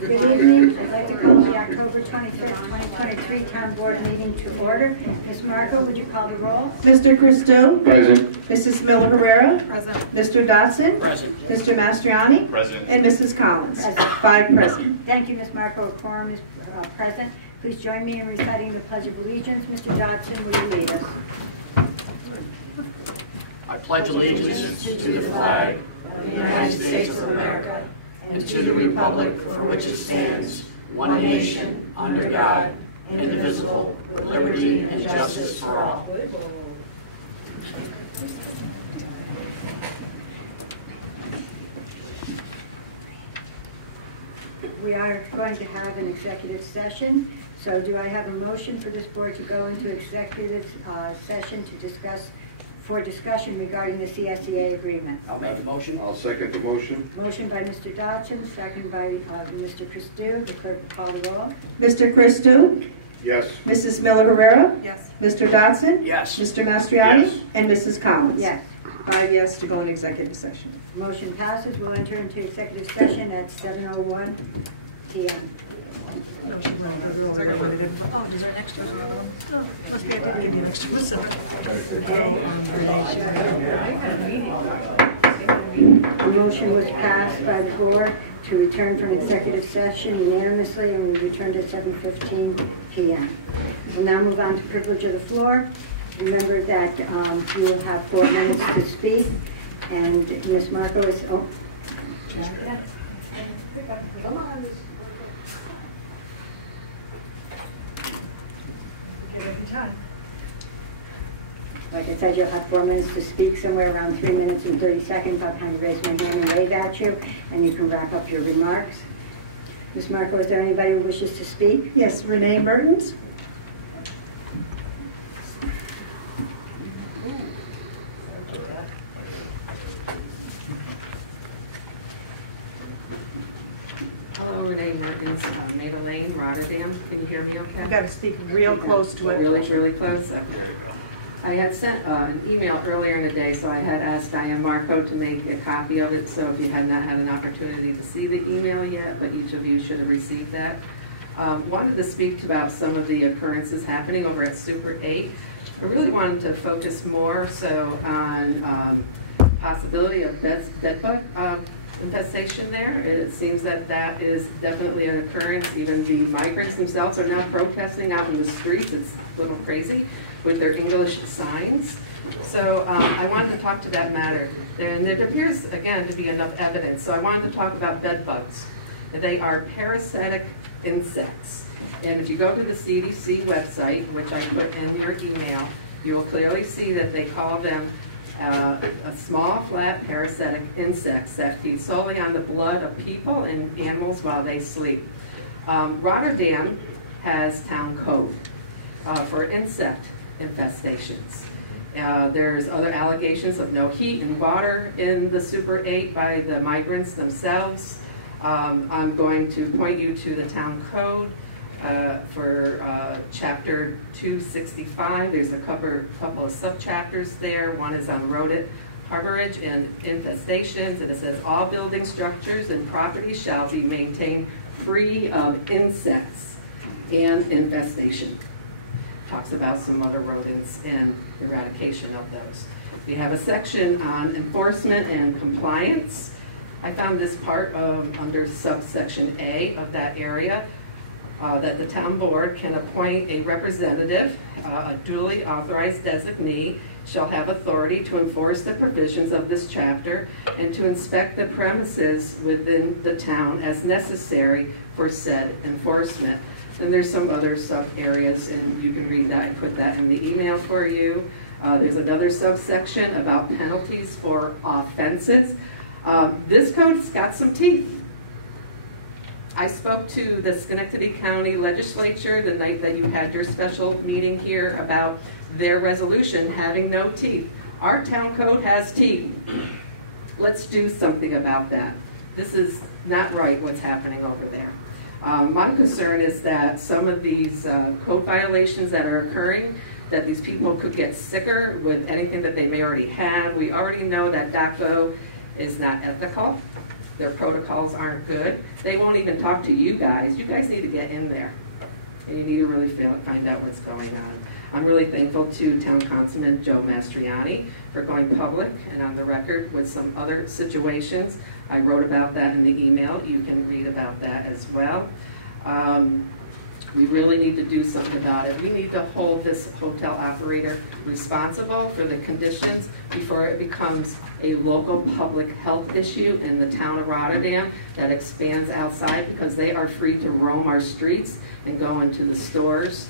Good evening. I'd like to call the October 25th, 2023 Town Board meeting to order. Ms. Marco, would you call the roll? Mr. Christou? Present. Mrs. Miller-Herrera? Present. Mr. Dotson? Present. Mr. Mastriani? Present. And Mrs. Collins? Present. 5 present. Thank you, Ms. Marco. A quorum is present. Please join me in reciting the Pledge of Allegiance. Mr. Dotson, will you lead us? I pledge allegiance to the flag of the United States of America and to the republic for which it stands, one nation, under God, indivisible, with liberty and justice for all. We are going to have an executive session. So do I have a motion for this board to go into executive session to discussion regarding the CSEA agreement? I'll make the motion. I'll second the motion. Motion by Mr. Dotson, second by Mr. Christou. The clerk will call the roll. Mr. Christou? Yes. Mrs. Miller-Herrera? Yes. Mr. Dotson? Yes. Mr. Mastriani? Yes. And Mrs. Collins? Yes. 5 yes to go in executive session. Motion passes. We'll enter into executive session at 7:01 p.m. Oh, is there an extra? Must be a good idea. The motion was passed by the board to return from executive session unanimously, and we returned at 7:15 p.m. We'll now move on to privilege of the floor. Remember that you will have 4 minutes to speak, and Ms. Marco is... Oh. Like I said, you'll have 4 minutes to speak, somewhere around 3 minutes and 30 seconds. I'll kind of raise my hand and wave at you, and you can wrap up your remarks. Ms. Marco, is there anybody who wishes to speak? Yes, Renee Mertens. Hello, Renee Mertens, Maple Lane, Rotterdam. Can you hear me okay? I've got to speak real close to it. Really close? Okay. I had sent an email earlier in the day, so I had asked Diane Marco to make a copy of it, so if you had not had an opportunity to see the email yet, but each of you should have received that. Wanted to speak about some of the occurrences happening over at Super 8. I really wanted to focus more so on possibility of bedbug infestation there. It seems that that is definitely an occurrence. Even the migrants themselves are now protesting out in the streets. It's a little crazy with their English signs. So I wanted to talk to that matter. And it appears, again, to be enough evidence. So I wanted to talk about bed bugs. They are parasitic insects. And if you go to the CDC website, which I put in your email, you will clearly see that they call them a small, flat, parasitic insects that feed solely on the blood of people and animals while they sleep. Rotterdam has town code for insect infestations. There's other allegations of no heat and water in the Super 8 by the migrants themselves. I'm going to point you to the town code for chapter 265. There's a couple of sub-chapters there. One is on rodent harborage and infestations, and it says all building structures and properties shall be maintained free of insects and infestation. Talks about some other rodents and eradication of those. We have a section on enforcement and compliance. I found this part under subsection A of that area, that the town board can appoint a representative, a duly authorized designee, shall have authority to enforce the provisions of this chapter and to inspect the premises within the town as necessary for said enforcement. And there's some other sub-areas, and you can read that. I put that in the email for you. There's another subsection about penalties for offenses. This code's got some teeth. I spoke to the Schenectady County Legislature the night that you had your special meeting here about their resolution having no teeth. Our town code has teeth. Let's do something about that. This is not right what's happening over there. My concern is that some of these code violations that are occurring, that these people could get sicker with anything that they may already have. We already know that DACO is not ethical. Their protocols aren't good. They won't even talk to you guys. You guys need to get in there. And you need to really find out what's going on. I'm really thankful to Town Councilman Joe Mastriani for going public and on the record with some other situations. I wrote about that in the email. You can read about that as well. We really need to do something about it. We need to hold this hotel operator responsible for the conditions before it becomes a local public health issue in the town of Rotterdam that expands outside, because they are free to roam our streets and go into the stores.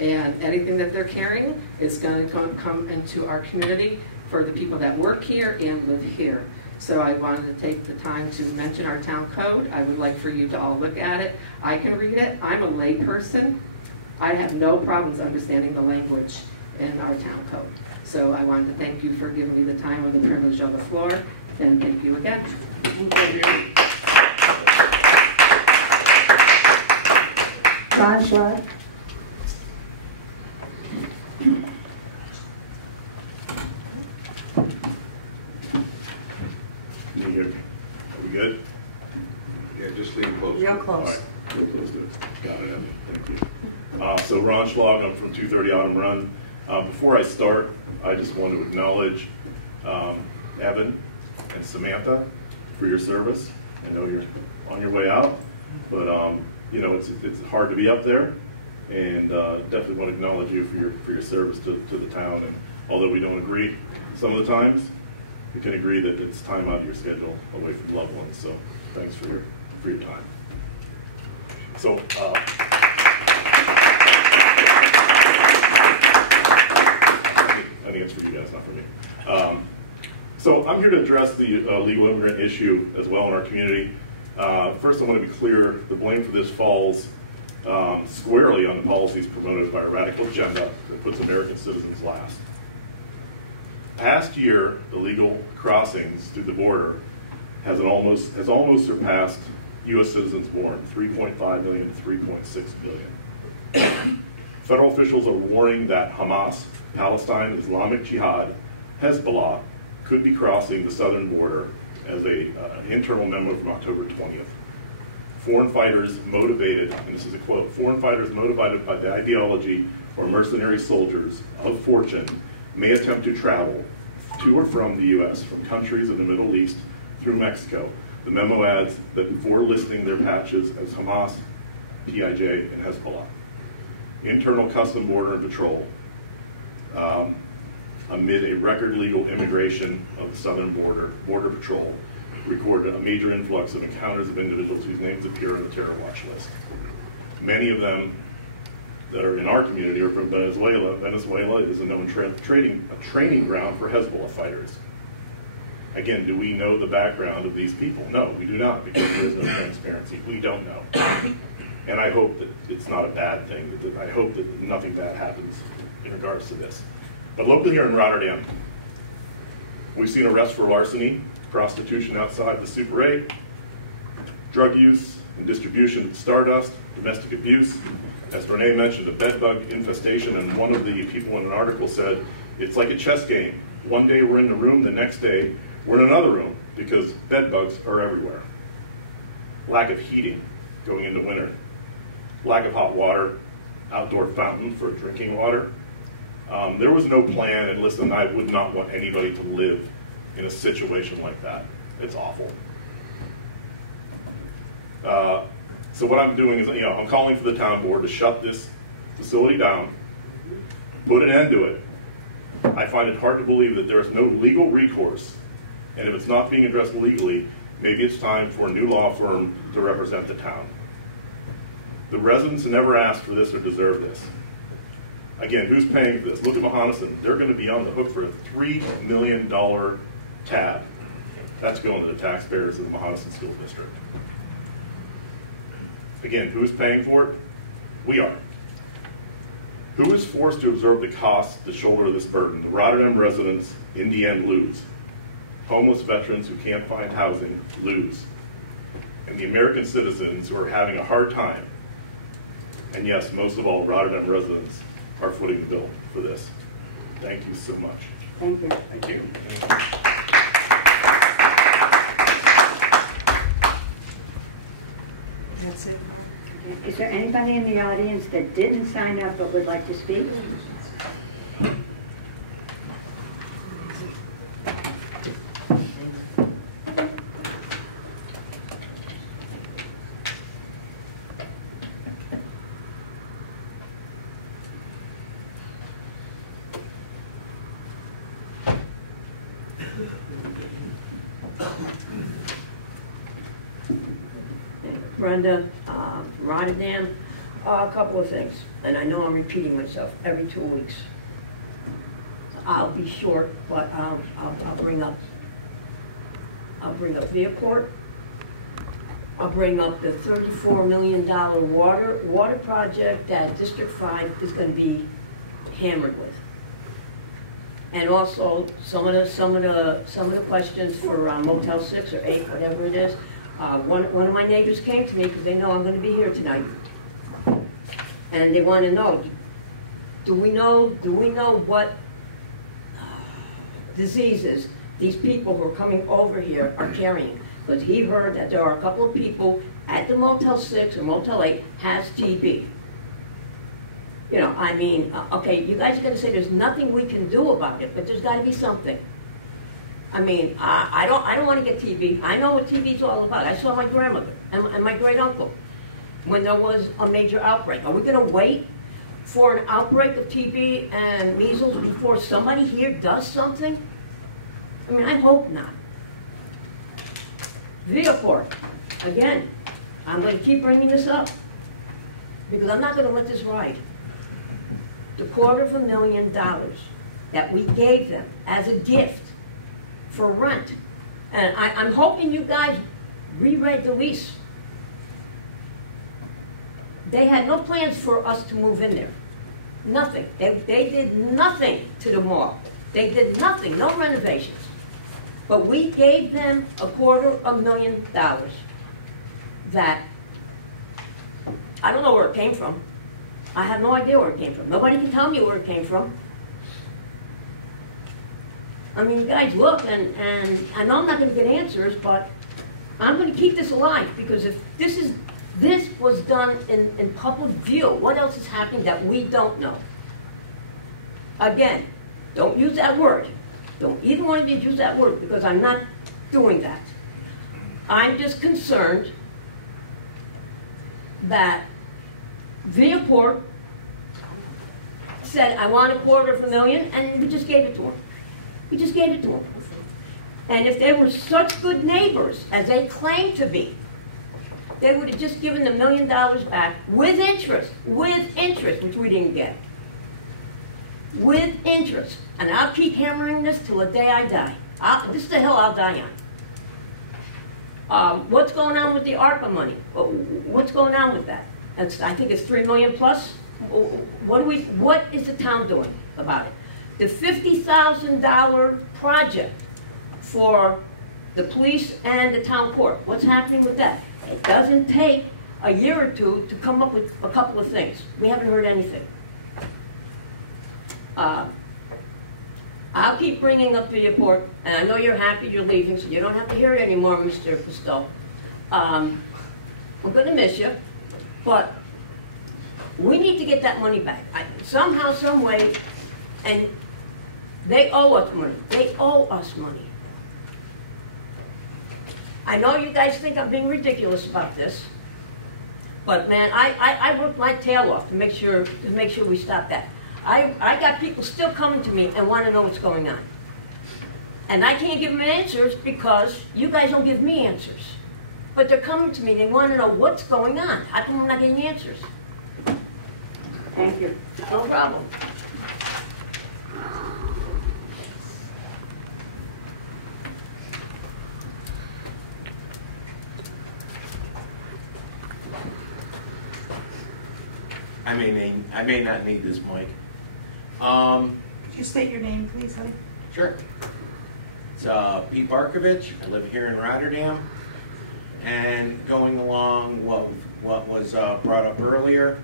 And anything that they're carrying is going to come into our community for the people that work here and live here. So I wanted to take the time to mention our town code. I would like for you to all look at it. I can read it. I'm a lay person. I have no problems understanding the language in our town code. So I wanted to thank you for giving me the time and the privilege of the floor, and thank you again. Ron Schlott. Are we good? Yeah, just lean close. Real All close. right, real close to it. Got it. Thank you. So Ron Schlag, I'm from 230 Autumn Run. Before I start, I just want to acknowledge Evan and Samantha for your service. I know you're on your way out, but you know, it's hard to be up there, and definitely want to acknowledge you for your service to the town. And although we don't agree some of the times, we can agree that it's time out of your schedule away from loved ones. So thanks for your time. So I think it's for you guys, not for me. So I'm here to address the legal immigrant issue as well in our community. First, I want to be clear, the blame for this falls squarely on the policies promoted by a radical agenda that puts American citizens last. Past year, the legal crossings through the border has almost surpassed U.S. citizens born, 3.5 million to 3.6 million. Federal officials are warning that Hamas, Palestine, Islamic Jihad, Hezbollah could be crossing the southern border as an internal memo from October 20th. Foreign fighters motivated, and this is a quote, foreign fighters motivated by the ideology or mercenary soldiers of fortune may attempt to travel to or from the U.S. from countries in the Middle East through Mexico. The memo adds that before listing their patches as Hamas, PIJ, and Hezbollah. Internal Custom Border and Patrol, amid a record legal immigration of the southern Border Patrol, recorded a major influx of encounters of individuals whose names appear on the terror watch list. Many of them that are in our community are from Venezuela. Venezuela is a known training ground for Hezbollah fighters. Again, do we know the background of these people? No, we do not, because there is no transparency. We don't know. And I hope that it's not a bad thing. I hope that nothing bad happens in regards to this. But locally here in Rotterdam, we've seen arrests for larceny, prostitution outside the Super 8, drug use and distribution of stardust, domestic abuse. As Renee mentioned, a bedbug infestation, and one of the people in an article said, it's like a chess game. One day we're in the room, the next day we're in another room, because bedbugs are everywhere. Lack of heating going into winter. Lack of hot water, outdoor fountain for drinking water. There was no plan, and listen, I would not want anybody to live in a situation like that. It's awful. So what I'm doing is, I'm calling for the town board to shut this facility down, put an end to it. I find it hard to believe that there is no legal recourse, and if it's not being addressed legally, maybe it's time for a new law firm to represent the town. The residents never asked for this or deserve this. Again, who's paying for this? Look at Mahonison. They're going to be on the hook for a $3 million tab. That's going to the taxpayers of the Mahonison School District. Again, who's paying for it? We are. Who is forced to absorb the cost to shoulder this burden? The Rotterdam residents, in the end, lose. Homeless veterans who can't find housing lose. And the American citizens who are having a hard time, and yes, most of all, Rotterdam residents are footing the bill for this. Thank you so much. Thank you. Thank you. That's it. Is there anybody in the audience that didn't sign up but would like to speak? Brenda, from Rotterdam. A couple of things, and I know I'm repeating myself every 2 weeks. I'll be short, but I'll bring up the airport. I'll bring up the $34 million water project that District 5 is going to be hammered with, and also some of the questions for Motel 6 or 8, whatever it is. One of my neighbors came to me because they know I'm going to be here tonight, and they want to know: do we know what diseases these people who are coming over here are carrying? Because he heard that there are a couple of people at the Motel 6 or Motel 8 has TB. You know, I mean, okay, you guys are going to say there's nothing we can do about it, but there's got to be something. I mean, I don't want to get TB. I know what TB is all about. I saw my grandmother and my great uncle when there was a major outbreak. Are we going to wait for an outbreak of TB and measles before somebody here does something? I mean, I hope not. Viaport, again, I'm going to keep bringing this up because I'm not going to let this ride. The $250,000 that we gave them as a gift for rent. And I'm hoping you guys reread the lease. They had no plans for us to move in there. Nothing. They did nothing to the mall. They did nothing, no renovations. But we gave them $250,000 that, I don't know where it came from. I have no idea where it came from. Nobody can tell me where it came from. I mean, you guys look, and I know I'm not going to get answers, but I'm going to keep this alive, because if this was done in public view, what else is happening that we don't know? Again, don't use that word. Don't either one of you use that word, because I'm not doing that. I'm just concerned that Viaport said, I want $250,000, and we just gave it to them. We just gave it to them. And if they were such good neighbors as they claim to be, they would have just given the $1 million back with interest, which we didn't get. With interest. And I'll keep hammering this till the day I die. This is the hill I'll die on. What's going on with the ARPA money? What's going on with that? I think it's $3 million plus. What is the town doing about it? The $50,000 project for the police and the town court. What's happening with that? It doesn't take a year or two to come up with a couple of things. We haven't heard anything. I'll keep bringing up the report, and I know you're happy you're leaving, so you don't have to hear it anymore, Mr. Pistoll. We're going to miss you, but we need to get that money back. Somehow, some way, and they owe us money. They owe us money. I know you guys think I'm being ridiculous about this, but man, I worked my tail off to make sure we stop that. I got people still coming to me and want to know what's going on. And I can't give them answers because you guys don't give me answers. But they're coming to me, they want to know what's going on. How come I'm not getting answers? Thank you. No problem. I may not need this mic. Could you state your name, please, honey? Sure. It's Pete Barkovich. I live here in Rotterdam. And going along what was brought up earlier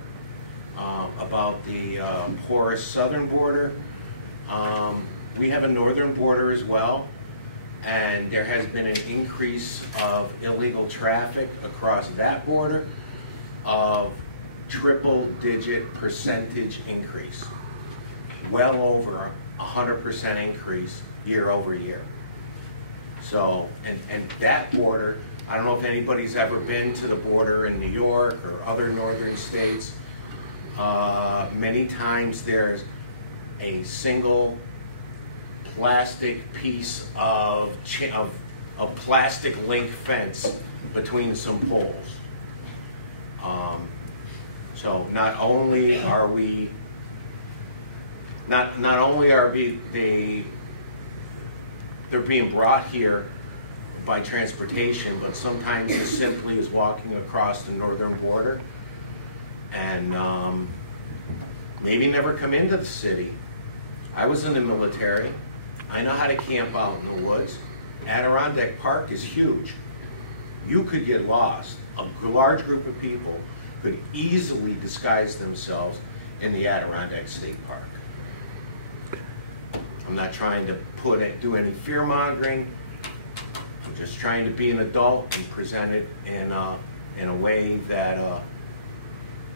about the porous southern border, we have a northern border as well, and there has been an increase of illegal traffic across that border. of triple-digit percentage increase, well over 100% increase year over year. So, and that border, I don't know if anybody's ever been to the border in New York or other northern states. Many times there's a single plastic piece of plastic link fence between some poles. So not only are we they're being brought here by transportation, but sometimes it simply is walking across the northern border and maybe never come into the city. I was in the military. I know how to camp out in the woods. Adirondack Park is huge. You could get lost. A large group of people could easily disguise themselves in the Adirondack State Park. I'm not trying to do any fear-mongering. I'm just trying to be an adult and present it in a way that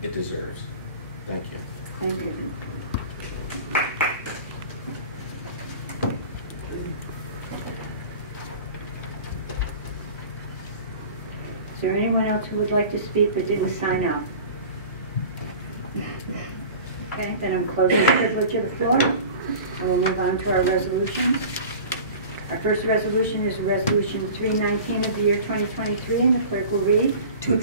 it deserves. Thank you. Thank you. Is there anyone else who would like to speak but didn't sign up? Okay, then I'm closing the privilege of the floor. And we'll move on to our resolutions. Our first resolution is Resolution 319 of the year 2023, and the clerk will read. To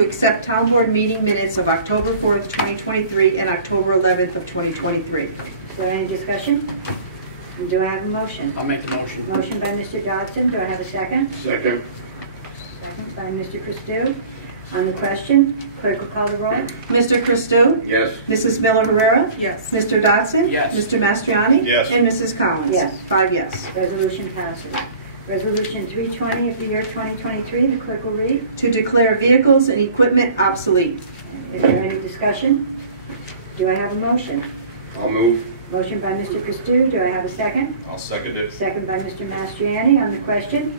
accept town board meeting minutes of October 4th, 2023 and October 11th of 2023. Is there any discussion? And do I have a motion? I'll make the motion. Motion by Mr. Dodson. Do I have a second? Second. Second by Mr. Christou. On the question, clerk will call the roll. Mr. Christou? Yes. Mrs. Miller-Herrera? Yes. Mr. Dodson? Yes. Mr. Mastriani? Yes. And Mrs. Collins? Yes. 5 yes. Resolution passes. Resolution 320 of the year 2023, the clerk will read. To declare vehicles and equipment obsolete. Is there any discussion? Do I have a motion? I'll move. Motion by Mr. Christou. Do I have a second? I'll second it. Second by Mr. Mastriani. On the question,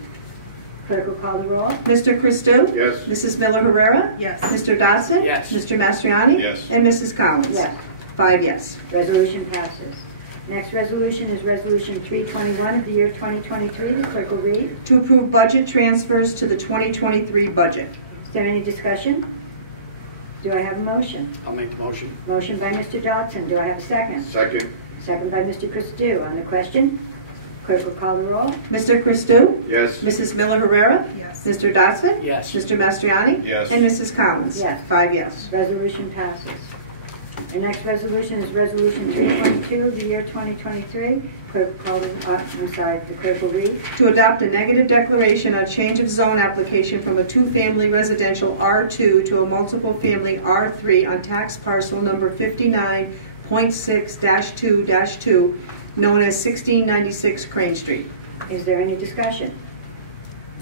clerk will call the roll. Mr. Christou? Yes. Mrs. Miller-Herrera? Yes. Mr. Dodson? Yes. Mr. Mastriani? Yes. And Mrs. Collins? Yes. 5 yes. Resolution passes. Next resolution is Resolution 321 of the year 2023. The clerk will read. To approve budget transfers to the 2023 budget. Is there any discussion? Do I have a motion? I'll make the motion. Motion by Mr. Dodson. Do I have a second? Second. Second by Mr. Christou. On the question, clerk will call the roll. Mr. Christou? Yes. Mrs. Miller-Herrera? Yes. Mr. Dodson? Yes. Mr. Mastriani? Yes. And Mrs. Collins? Yes. 5 yes. Resolution passes. The next resolution is Resolution 322 of the year 2023. Clerk will call the, the clerk will read. To adopt a negative declaration on change of zone application from a two-family residential R2 to a multiple family R3 on tax parcel number 59.6-2-2, known as 1696 Crane Street. Is there any discussion?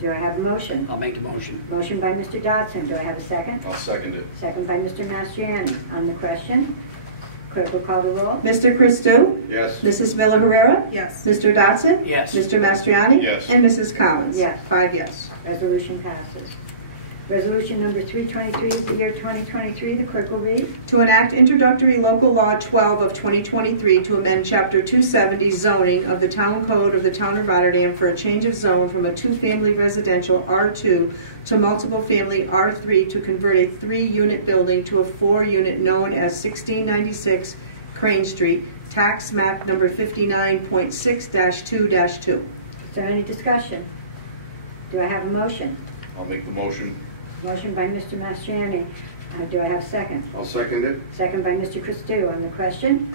Do I have a motion? I'll make the motion. Motion by Mr. Dodson. Do I have a second? I'll second it. Second by Mr. Mastriani. On the question, clerk will call the roll. Mr. Christou? Yes. Mrs. Miller-Herrera? Yes. Mr. Dodson? Yes. Mr. Mastriani? Yes. And Mrs. Collins? Yes. 5 yes. Resolution passes. Resolution number 323 of the year 2023. The clerk will read. To enact introductory local law 12 of 2023 to amend chapter 270 zoning of the town code of the town of Rotterdam for a change of zone from a two-family residential R2 to multiple family R3 to convert a 3-unit building to a 4-unit known as 1696 Crane Street, tax map number 59.6-2-2. Is there any discussion? Do I have a motion? I'll make the motion. Motion by Mr. Mastriani. Do I have a second? I'll second it. Second by Mr. Christou. On the question,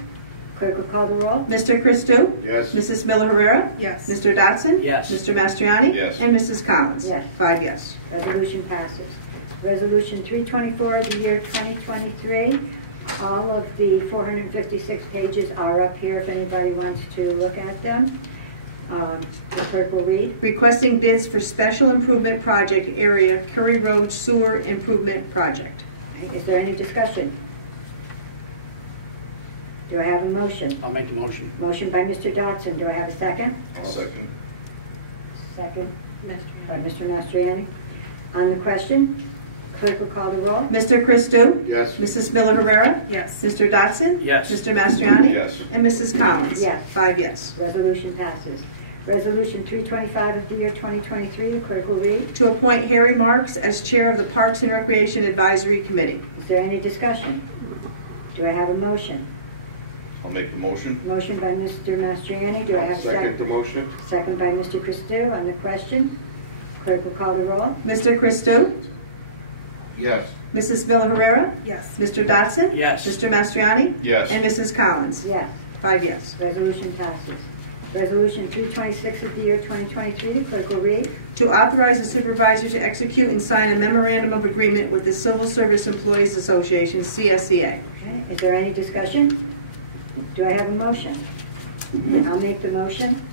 clerk will call the roll. Mr. Christou? Yes. Mrs. Miller-Herrera? Yes. Mr. Dodson? Yes. Mr. Mastriani? Yes. And Mrs. Collins? Yes. 5 yes. Resolution passes. Resolution 324 of the year 2023. All of the 456 pages are up here if anybody wants to look at them. The clerk will read. Requesting bids for special improvement project area Curry Road Sewer Improvement Project. Is there any discussion? Do I have a motion? I'll make the motion. Motion by Mr. Dodson. Do I have a second? I'll second. Second by Mr. Mastriani. On the question, Clerk will call the roll. Mr. Christou? Yes. Mrs. Miller Herrera? Yes. Mr. Dotson? Yes. Mr. Mastriani? Yes. And Mrs. Collins? Yes. 5 yes. Resolution passes. Resolution 325 of the year 2023, the clerk will read. To appoint Harry Marks as Chair of the Parks and Recreation Advisory Committee. Is there any discussion? Do I have a motion? I'll make the motion. Motion by Mr. Mastriani. Do I have a Second the second? motion. Second by Mr. Christou. On the question, clerk will call the roll. Mr. Christou? Yes. Mrs. Miller Herrera? Yes. Mr. Dotson? Yes. Mr. Mastriani? Yes. And Mrs. Collins? Yes. 5 yes. Resolution passes. Resolution 326 of the year 2023, the clerk will read. To authorize the supervisor to execute and sign a memorandum of agreement with the Civil Service Employees Association, CSEA. Okay. Is there any discussion? Do I have a motion? I'll make the motion.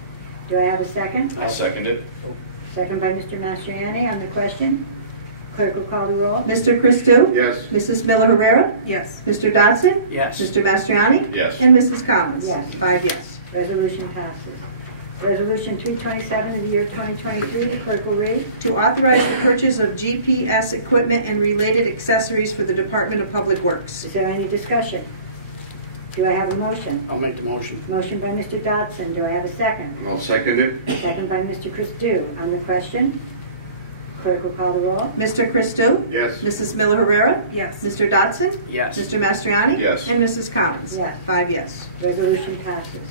Do I have a second? I'll second it. Second by Mr. Mastriani. On the question, clerk will call the roll. Mr. Christou? Yes. Mrs. Miller Herrera? Yes. Mr. Dotson? Yes. Mr. Mastriani? Yes. And Mrs. Collins? Yes. 5 yes. Resolution passes. Resolution 327 of the year 2023, the clerk will read. To authorize the purchase of GPS equipment and related accessories for the Department of Public Works. Is there any discussion? Do I have a motion? I'll make the motion. Motion by Mr. Dodson. Do I have a second? I'll second it. Second by Mr. Christou. On the question, clerk will call the roll. Mr. Christou? Yes. Mrs. Miller Herrera? Yes. Mr. Dotson? Yes. Mr. Mastriani? Yes. And Mrs. Collins? Yes. 5 yes. Resolution passes.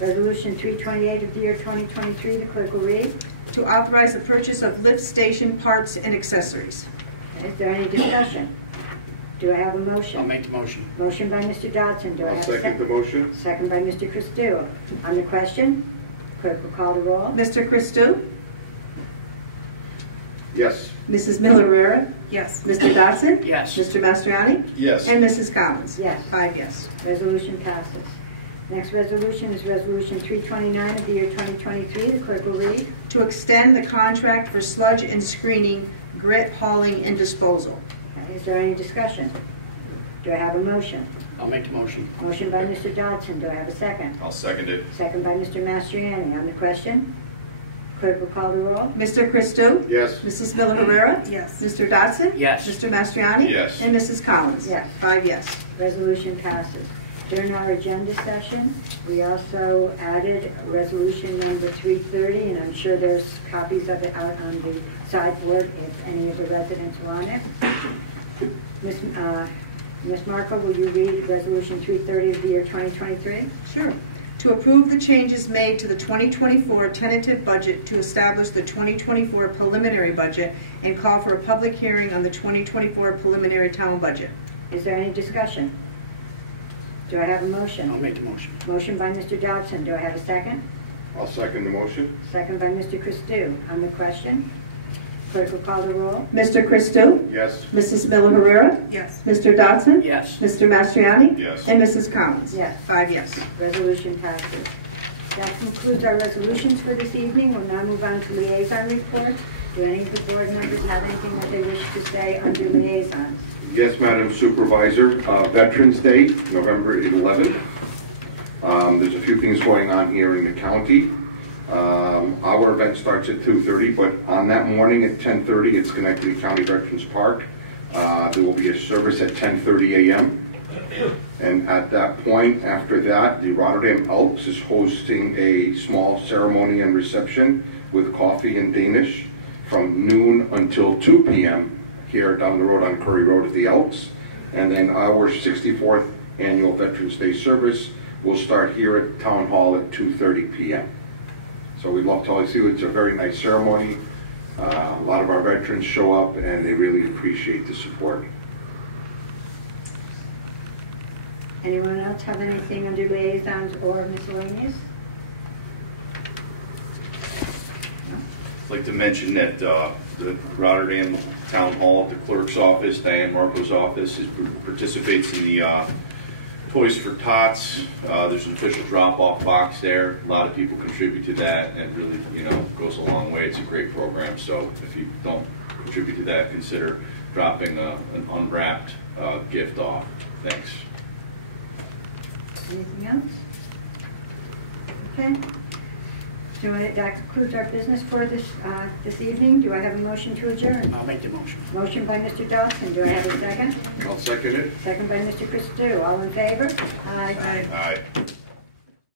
Resolution 328 of the year 2023, the clerk will read. To authorize the purchase of lift station parts and accessories. Okay, is there any discussion? Do I have a motion? I'll make the motion. Motion by Mr. Dodson. Do I I'll have a second the second? motion. Second by Mr. Christou. On the question, clerk will call the roll. Mr. Christou? Yes. Mrs. Miller Herrera? Yes. Mr. Dotson? Yes. Mr. Mastriani? Yes. And Mrs. Collins? Yes. 5 yes. Resolution passes. Next resolution is Resolution 329 of the year 2023. The clerk will read. To extend the contract for sludge and screening, grit hauling and disposal. Okay, is there any discussion? Do I have a motion? I'll make the motion. Motion by Mr. Dodson. Do I have a second? I'll second it. Second by Mr. Mastriani. On the question, clerk will call the roll. Mr. Christou? Yes. Mrs. Miller Herrera? Yes. Mr. Dotson? Yes. Mr. Mastriani? Yes. And Mrs. Collins? Yes. 5 yes. Resolution passes. During our agenda session, we also added resolution number 330, and I'm sure there's copies of it out on the sideboard if any of the residents want it. Ms. Marco, will you read resolution 330 of the year 2023? Sure. To approve the changes made to the 2024 tentative budget to establish the 2024 preliminary budget and call for a public hearing on the 2024 preliminary town budget. Is there any discussion? Do I have a I'll motion? make the motion. Motion by Mr. Dodson. Do I have a second? I'll second the motion. Second by Mr. Christou. On the question, clerk will call the roll. Mr. Christou? Yes. Mrs. Miller Herrera? Yes. Mr. Dotson? Yes. Mr. Mastriani? Yes. And Mrs. Collins? Yes. 5 yes. Resolution passes. That concludes our resolutions for this evening. We'll now move on to liaison reports. Do any of the board members have anything that they wish to say under liaisons? Yes, Madam Supervisor. Veterans Day, November 11th. There's a few things going on here in the county. Our event starts at 2:30, but on that morning at 10:30, it's Schenectady County Veterans Park. There will be a service at 10:30 a.m. And at that point, after that, the Rotterdam Elks is hosting a small ceremony and reception with coffee and Danish from noon until 2 p.m. here down the road on Curry Road at the Elks. And then our 64th annual Veterans Day service will start here at Town Hall at 2:30 p.m. So we'd love to always see you. It's a very nice ceremony. A lot of our veterans show up and they really appreciate the support. Anyone else have anything under liaisons or miscellaneous? I'd like to mention that the Rotterdam Town Hall, the clerk's office, Diane Marco's office, participates in the Toys for Tots. There's an official drop-off box there. A lot of people contribute to that, and it really, goes a long way. It's a great program. So if you don't contribute to that, consider dropping an unwrapped gift off. Thanks. Anything else? Okay. So that concludes our business for this evening. Do I have a motion to adjourn? I'll make the motion. Motion by Mr. Dawson. Do I have a second? I'll second it. Second by Mr. Christou. All in favor? Aye. Aye.